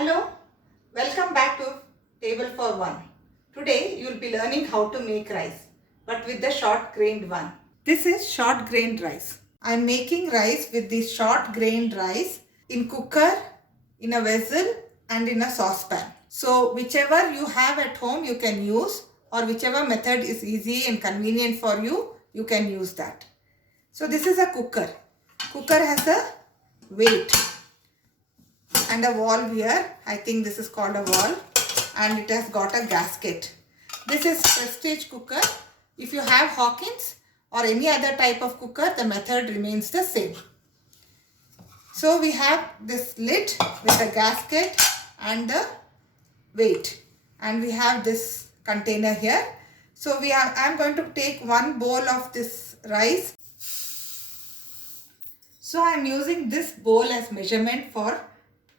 Hello, welcome back to Table for One. Today you will be learning how to make rice, but with the short grained one. This is short grained rice. I am making rice with this short grained rice in cooker, in a vessel and in a saucepan. So whichever you have at home you can use, or whichever method is easy and convenient for you, you can use that. So this is a cooker. Cooker has a weight and a valve here. I think this is called a valve, and it has got a gasket. This is Prestige cooker. If you have Hawkins or any other type of cooker, the method remains the same. So we have this lid with the gasket and the weight, and we have this container here. So I am going to take one bowl of this rice. So I am using this bowl as measurement for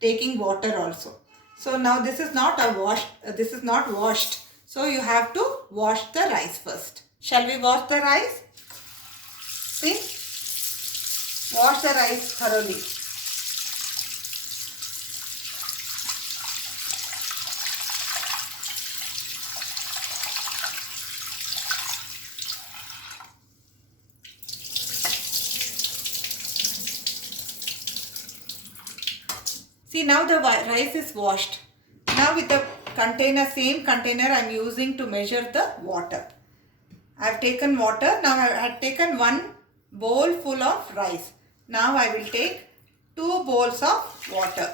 taking water also. So now this is not washed. So you have to wash the rice first. Shall we wash the rice? See? Wash the rice thoroughly. See, now the rice is washed. Now with the same container I am using to measure the water. I have taken water. Now I have taken one bowl full of rice. Now I will take 2 bowls of water.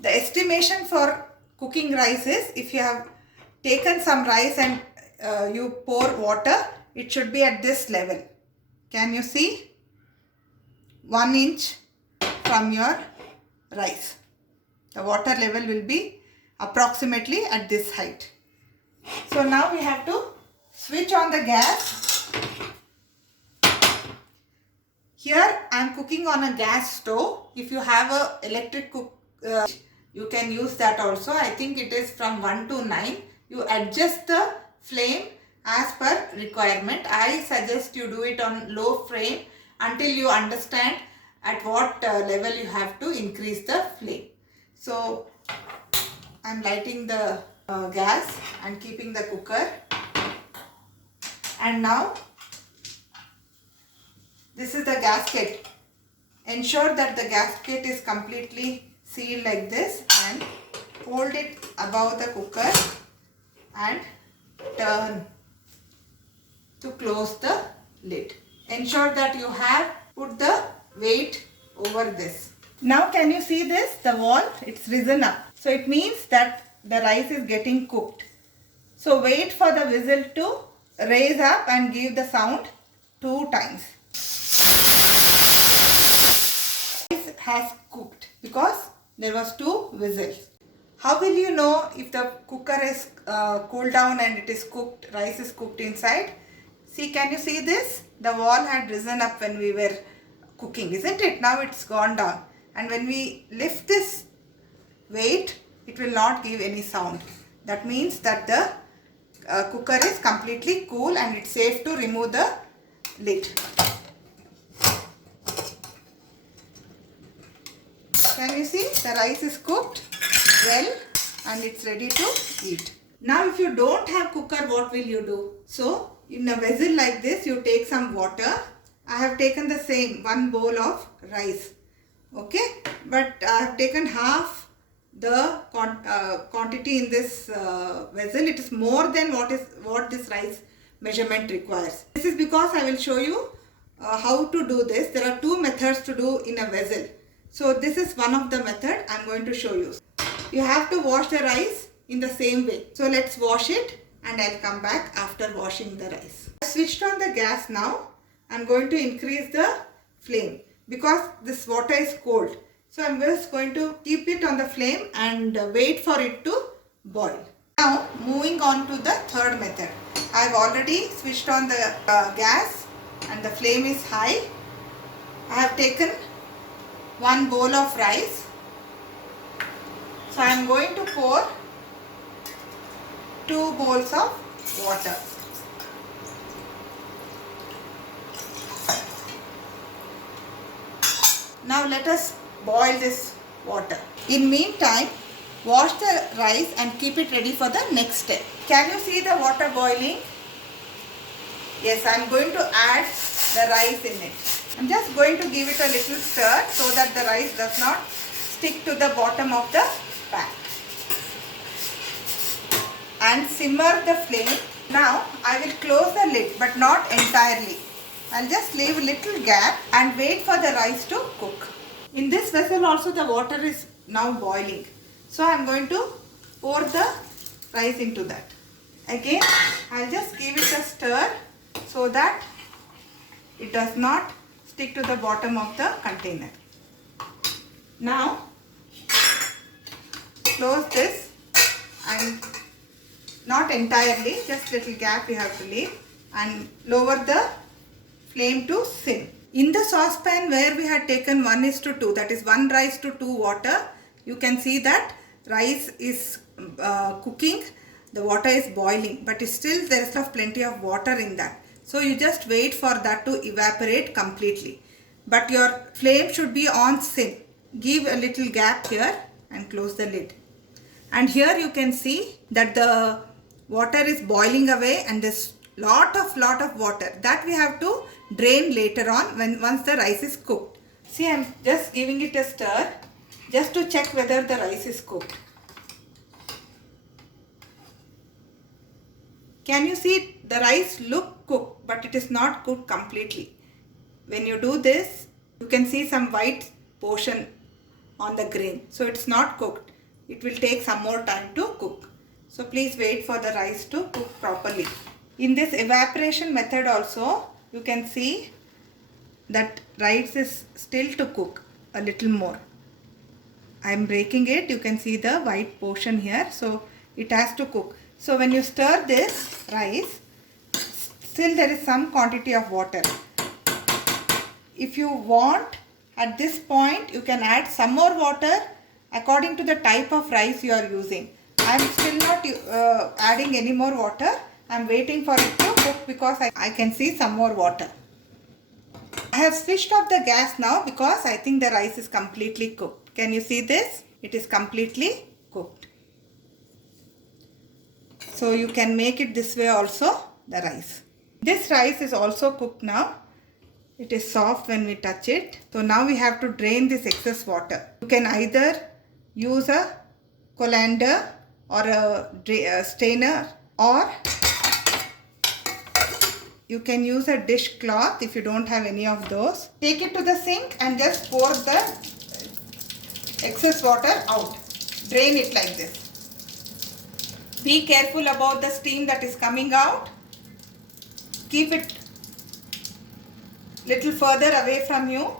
The estimation for cooking rice is, if you have taken some rice and you pour water, it should be at this level. Can you see? 1 inch from your rice. The water level will be approximately at this height. So now we have to switch on the gas. Here I am cooking on a gas stove. If you have a electric cook, you can use that also. I think it is from 1 to 9. You adjust the flame as per requirement. I suggest you do it on low flame until you understand at what level you have to increase the flame. So I am lighting the gas and keeping the cooker. And now this is the gasket. Ensure that the gasket is completely sealed like this, and hold it above the cooker and turn to close the lid. Ensure that you have put the weight over this. Now can you see this? The wall, it's risen up. So it means that the rice is getting cooked. So wait for the whistle to raise up and give the sound 2 times. Rice has cooked because there was 2 whistles. How will you know if the cooker is cooled down and it is cooked, rice is cooked inside? See, can you see this? The wall had risen up when we were cooking, isn't it? Now it's gone down. And when we lift this weight, it will not give any sound. That means that the cooker is completely cool and it's safe to remove the lid. Can you see? The rice is cooked well and it's ready to eat. Now if you don't have cooker, what will you do? So in a vessel like this, you take some water. I have taken the same 1 bowl of rice. Okay, but I have taken half the quantity in this vessel. It is more than what this rice measurement requires. This is because I will show you how to do this. There are 2 methods to do in a vessel. So this is one of the method I am going to show you. You have to wash the rice in the same way. So let's wash it and I'll come back after washing the rice. I switched on the gas now. I'm going to increase the flame because this water is cold. So I'm just going to keep it on the flame and wait for it to boil. Now moving on to the third method. I've already switched on the gas and the flame is high. I have taken 1 bowl of rice. So I'm going to pour 2 bowls of water. Now let us boil this water. In meantime, wash the rice and keep it ready for the next step. Can you see the water boiling? Yes, I am going to add the rice in it. I am just going to give it a little stir so that the rice does not stick to the bottom of the pan. And simmer the flame. Now I will close the lid, but not entirely. I'll just leave a little gap and wait for the rice to cook. In this vessel also the water is now boiling. So I'm going to pour the rice into that. Again, I'll just give it a stir so that it does not stick to the bottom of the container. Now, close this and not entirely, just little gap you have to leave, and lower the flame to sim. In the saucepan where we had taken 1:2, that is 1 rice to 2 water, you can see that rice is cooking, the water is boiling, but still there is plenty of water in that. So you just wait for that to evaporate completely. But your flame should be on sim. Give a little gap here and close the lid. And here you can see that the water is boiling away and there's lot of water that we have to drain later on once the rice is cooked. See, I am just giving it a stir just to check whether the rice is cooked. Can you see the rice look cooked, but it is not cooked completely. When you do this, you can see some white portion on the grain. So it's not cooked. It will take some more time to cook. So please wait for the rice to cook properly. In this evaporation method also, you can see that rice is still to cook a little more. I am breaking it. You can see the white portion here. So it has to cook. So when you stir this rice, still there is some quantity of water. If you want, at this point, you can add some more water according to the type of rice you are using. I am still not adding any more water. I am waiting for it to cook because I can see some more water. I have switched off the gas now because I think the rice is completely cooked. Can you see this? It is completely cooked. So you can make it this way also, the rice. This rice is also cooked now. It is soft when we touch it. So now we have to drain this excess water. You can either use a colander or a strainer, or you can use a dish cloth if you don't have any of those. Take it to the sink and just pour the excess water out. Drain it like this. Be careful about the steam that is coming out. Keep it little further away from you.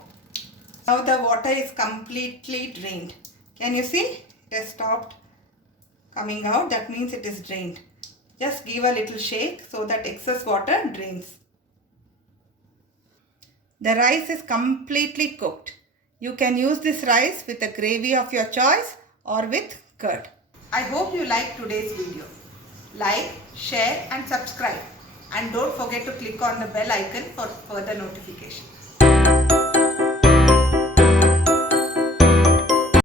Now the water is completely drained. Can you see? It has stopped coming out. That means it is drained. Just give a little shake so that excess water drains. The rice is completely cooked. You can use this rice with a gravy of your choice or with curd. I hope you liked today's video. Like, share and subscribe. And don't forget to click on the bell icon for further notifications.